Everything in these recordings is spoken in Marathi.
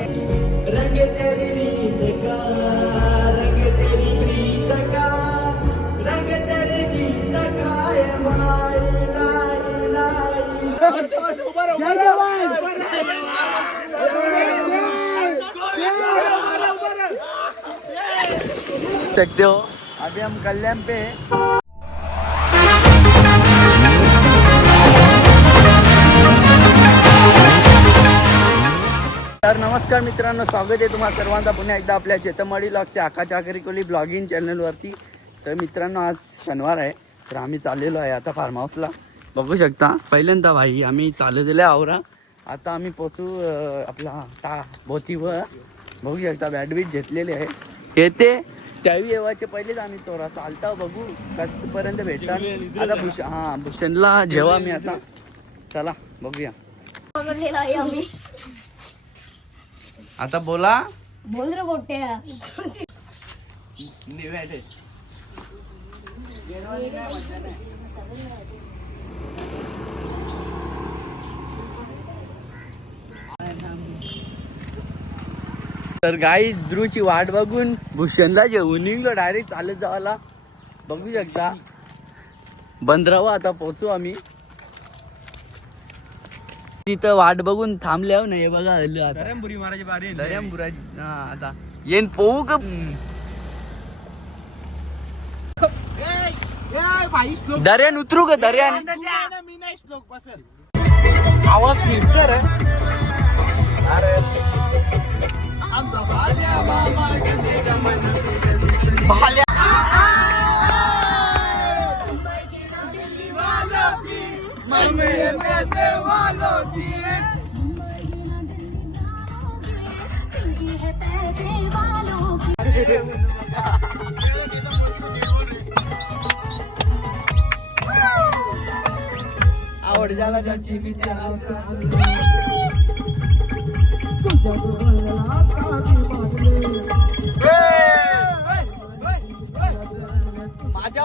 रंग तेरी रीत का, रंग तेरी प्रीत का, रंग तेरी जीत का ये माई लाई लाई। सकते हो अभी हम कल्याण पे तर नमस्कार मित्रांनो, स्वागत आहे तुम्हा सर्वांचा पुन्हा एकदा आपल्या चेतमवाडी ब्लॉगच्या आकाश आकरिकोली ब्लॉगिंग चॅनलवरती. तर मित्रांनो, आज शनिवार आहे, तर आम्ही चाललेलो आहे आता फार्म हाऊसला. बघू शकता पहिल्यांदा भाई आम्ही चालू दिलं आवरा. आता आम्ही पोचू आपला भोतीवर. बघू शकता बॅडबीट घेतलेले आहे. येते त्यावेळी येवायचे पहिलेच आम्ही तोरा चालता बघू कधीपर्यंत भेटतात. आता भूषणला जेव्हा मी आता चला बघूया. आता बोला बोल रे गोट्या. तर गाई ध्रुवची वाट बघून भूषणला जेवून निघलो डायरेक्ट चालत जावाला. बघू शकता बंदरावा आता पोहोचू आम्ही. तिथं वाट बघून थांबल्यावर नाही बघा दर्यापुरी महाराज बारे दर्यापुराची. आता येन पोहू का दर्यान उतरू का दर्यान. आवाज क्लिअर आहे. आवड झाला ज्याची विद्या माझ्या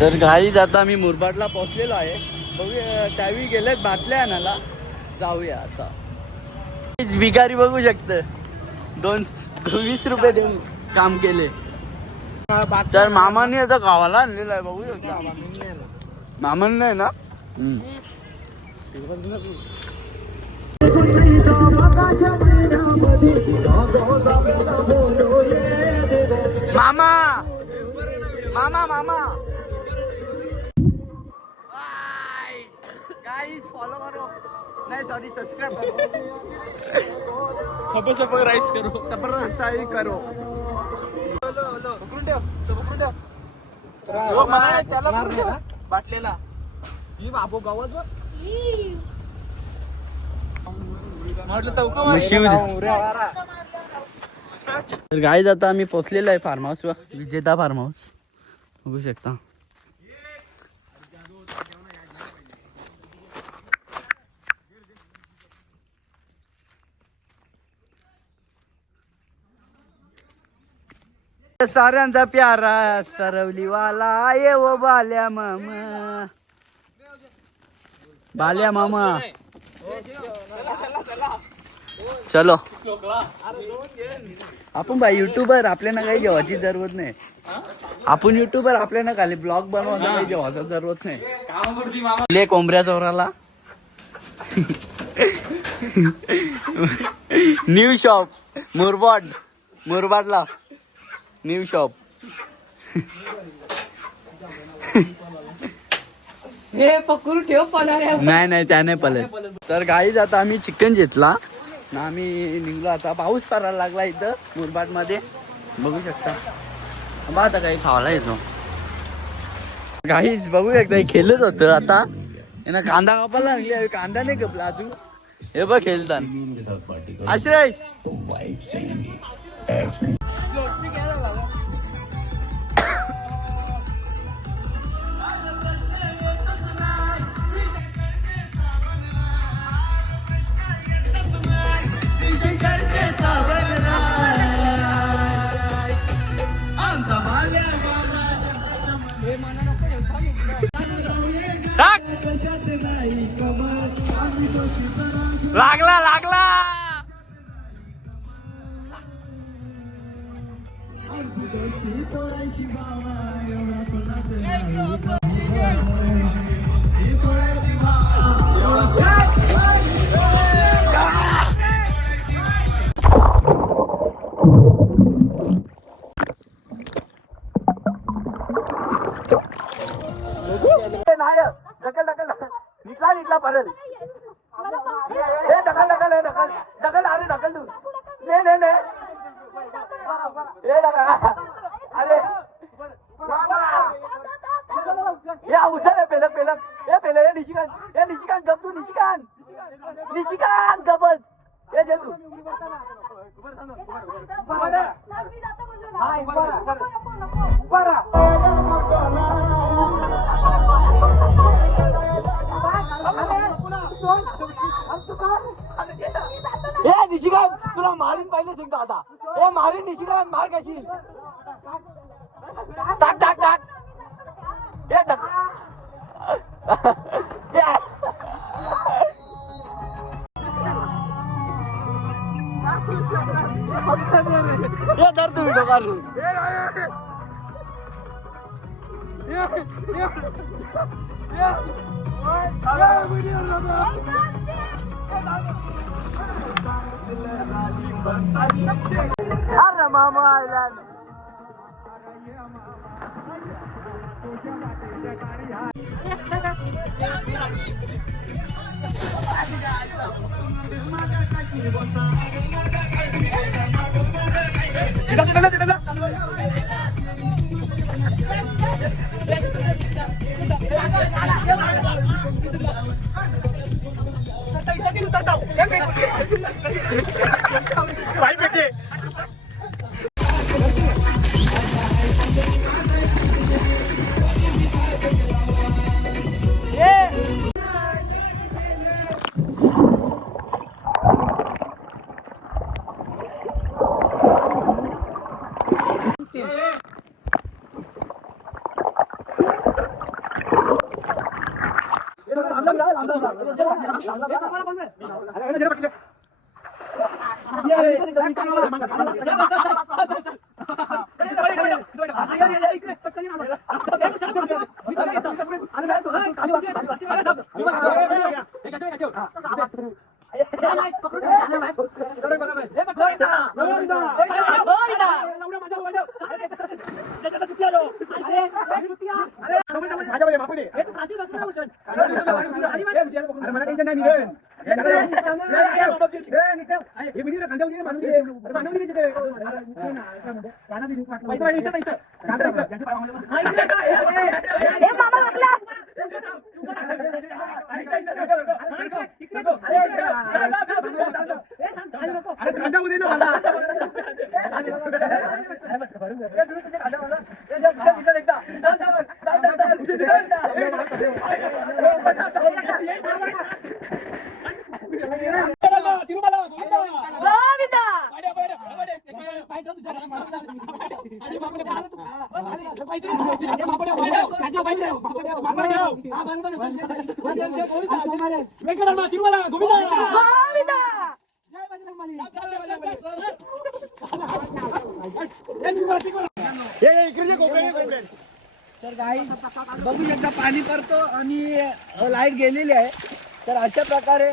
तर गाईच आता आम्ही मुरबाडला पोहोचलेलो आहे. बघूया त्यावेळी गेलेत बाटल्या आणायला. जाऊया आता. भिकारी बघू शकत 20 रुपये देऊन काम केले. तर मामाने आता गावाला आणलेला आहे. बघू शकता मामान नाही ना. मामा मामा मामा गाइस फॉलो करो. नहीं सॉरी सब्सक्राइब करो. सब राईस करो. सबस्क्राइब करो. बाटलेला ही बाबू गावात तर गाईज आता आम्ही पोचलेलो आहे फार्म हाऊस वर. विजेता फार्म हाऊस बघू शकता. साऱ्यांचा प्यारा सरवलीवाला ये वो बाल्या मामा. बाल्या मामा चलो. आपण भाई युट्यूबर, आपल्याला काही जेवायची जरूरत नाही. आपण युट्यूबर, आपल्याला खाली ब्लॉग बनवायचा काही जेवायचा जरूरत नाही. ले कोंबऱ्या चोराला न्यू शॉप मुरबाडला न्यू शॉप. हे पकडून ठेव पळाल्या. नाही त्याने पलट. तर गाईज आता आम्ही चिकन घेतला ना, आम्ही निघलो. आता पाऊस पडायला लागला इथं मुरबाड मध्ये बघू शकता. बा आता काही खावायला येतो. गाईज बघू शकता खेळत होतं. आता यांना कांदा कापायला लागली. कांदा नाही कपला अजून. हे बघ खेळतात आश्रय लागला लागला ढकल ढकल निघला निघला परत ढकल ढकल ढकल ढकल अरे ढकल तू नाही नाही नाही अरे या उचल पेलक पेलक हे पेल हे निशिकांत गप तू निशिकांत गपच हे जे तू हे निशिकांत तुला मारीन पाहिजे सिंग आता हे मारीन निशिकांत मार कशी टाक टाक टाक हे टाक हे धर तुम्ही डोकारू अरे मामा आयलंड तर गाईस बघू शकता पाणी पडतो आणि लाईट गेलेली आहे. तर अशा प्रकारे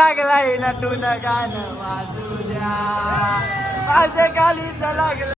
लागलाय नटून गाणं वाजू द्या माझ्या गालीच लागलं.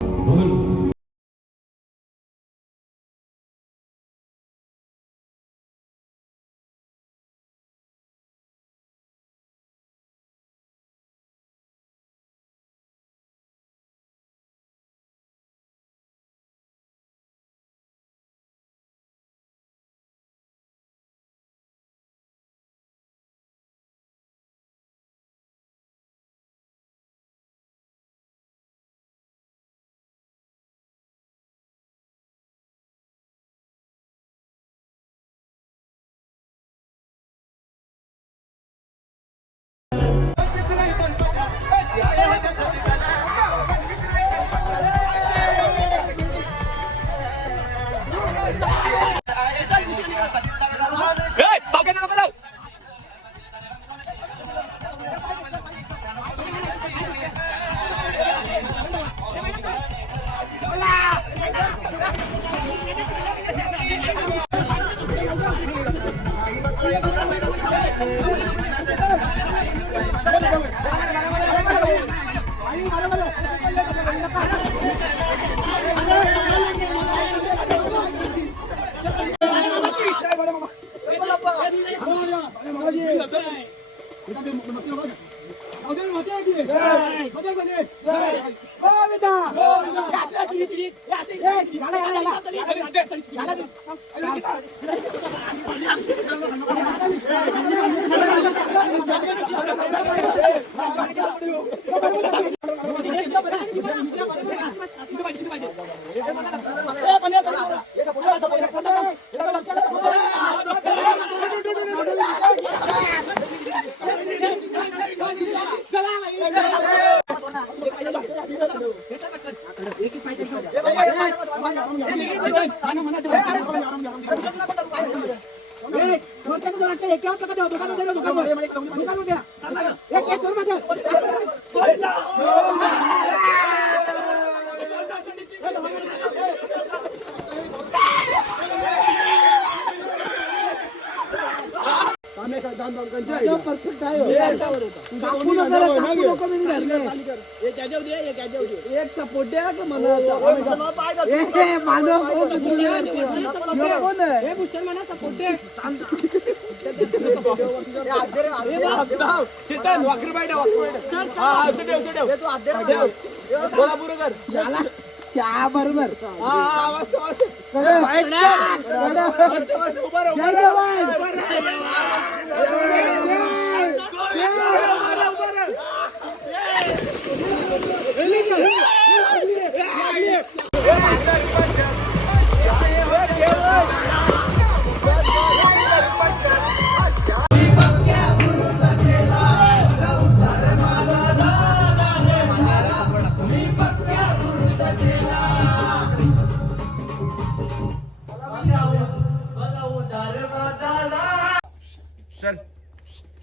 चल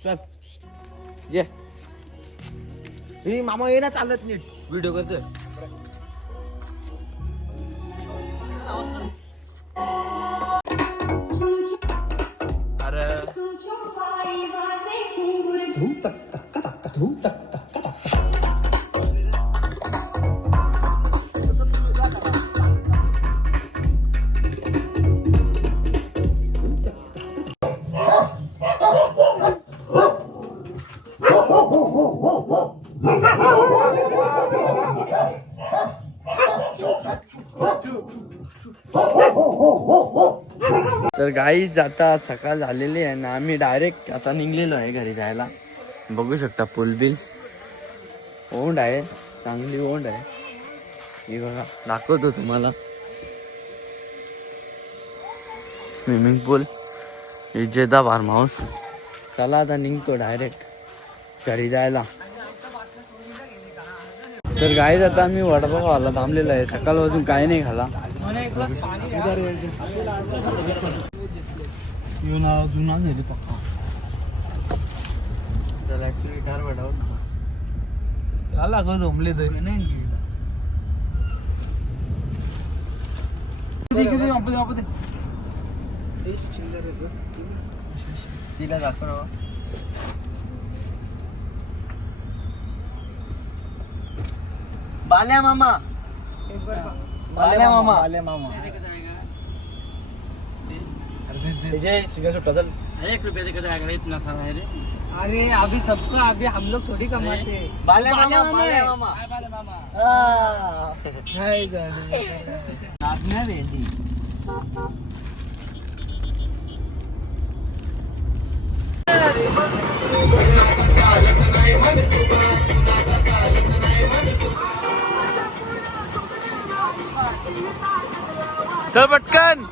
चल ये मामा ये ना चालत नीट व्हिडिओ करतोय. अरे तर गाईच आता सकाळ झालेली आहे ना, आम्ही डायरेक्ट आता निघलेलो आहे घरी जायला. बघू शकता पूल बिल ओंड आहे, चांगली ओंड आहे ही बघा, दाखवतो तुम्हाला. स्विमिंग पूल, इजेदा फार्म हाऊस. चला आता निघतो डायरेक्ट घरी जायला. तर गाईच आता आम्ही वडापाव खायला थांबलेलो आहे, सकाळपासून काही नाही खाला. जुना झाली पक्का. चल ऍक्च्युली ठार वडापाव आला गो जमले तर तिला दाखव. बाल्या मामा, बाल्या मामा, बाल्या मामा. एक रुपये देकर जाएगा, इतना सारा है रे. अरे अभी सबका, अभी हम लोग थोड़ी कमाते हैं. बाल्या मामा, बाल्या मामा, बाल्या मामा. नाचण्या भेंडी. चल पटकन.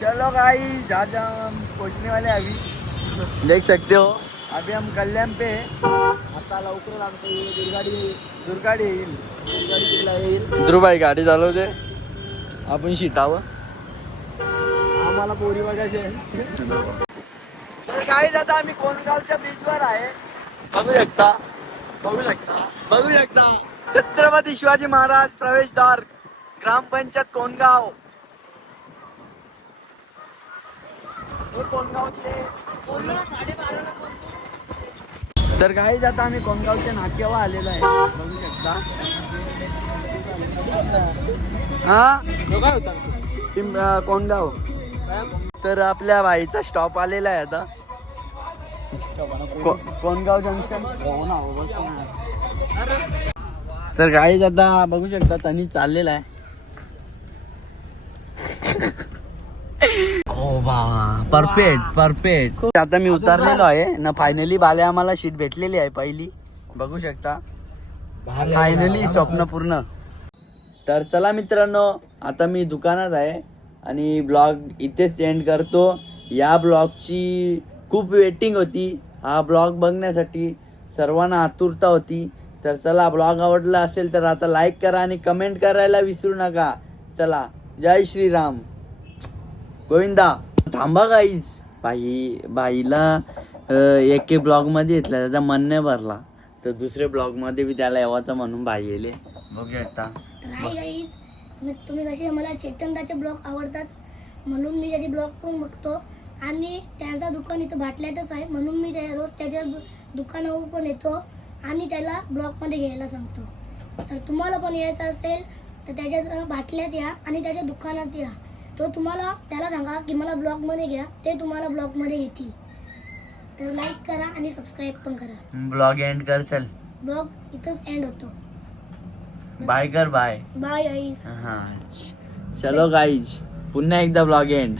चलो गाइस, आज हम पहुंचने वाले हैं. अभी देख सकते हो, अभी हम कल्याण पे. आता लवकर दुर्गाडी येईल. ध्रुवभाई गाडी चालवते, आपण शिटावं. आम्हाला पोरी बघायचे. तर गाइस आता आम्ही कोणगावच्या ब्रिजवर आहे. बघू शकता छत्रपती शिवाजी महाराज प्रवेशद्वार, ग्रामपंचायत कोणगाव. तर गाईज आता आम्ही कोणगावच्या नाक्यावर आलेलो आहे, बघू शकता. हा कोणगाव. तर आपल्या बाईचा स्टॉप आलेला आहे आता, कोणगाव जंक्शन. तर गाईज आता बघू शकता तनी चाललेला आहे. ओ बाबा, परफेक्ट. आता मी उतरलेलो आहे ना, फायनली बाले आम्हाला शीट भेटलेली आहे पहिली. बघू शकता, फायनली स्वप्न पूर्ण. तर चला मित्रांनो, आता मी दुकानात आहे आणि ब्लॉग इथेच एंड करतो. या ब्लॉगची खूप वेटिंग होती, हा ब्लॉग बघण्यासाठी सर्वांना आतुरता होती. तर चला ब्लॉग आवडला असेल तर आता लाईक करा आणि कमेंट करायला विसरू नका. चला जय श्रीराम गोविंदा. थांबा गाईज, बाईला एक ब्लॉग मध्ये घेतला, त्याचा मन नाही भरला तर दुसरे ब्लॉग मध्ये बी त्याला यावाचा म्हणून बाई येले. बघू शकता. हाय गाईज, तुम्ही कसे मला चैतन्याचे ब्लॉग आवडतात म्हणून मी त्याचे ब्लॉग पण बघतो आणि त्यांचा दुकान इथं बाटल्यातच आहे म्हणून मी रोज त्याच्या दुकानावर पण येतो आणि त्याला ब्लॉगमध्ये घ्यायला सांगतो. तर तुम्हाला पण यायचं असेल तर त्याच्या बाटल्यात या आणि त्याच्या दुकानात या. तो तुम्हाला त्याला सांगा की मला ब्लॉगमध्ये घ्या, ते तुम्हाला ब्लॉगमध्ये घेतील. तर लाईक करा आणि सबस्क्राईब पण करा. ब्लॉग एंड कर. चल ब्लॉग इथंच एंड होतो. बाय कर. Bye bye guys. हा चलो गाईज, पुन्हा एकदा ब्लॉग एंड.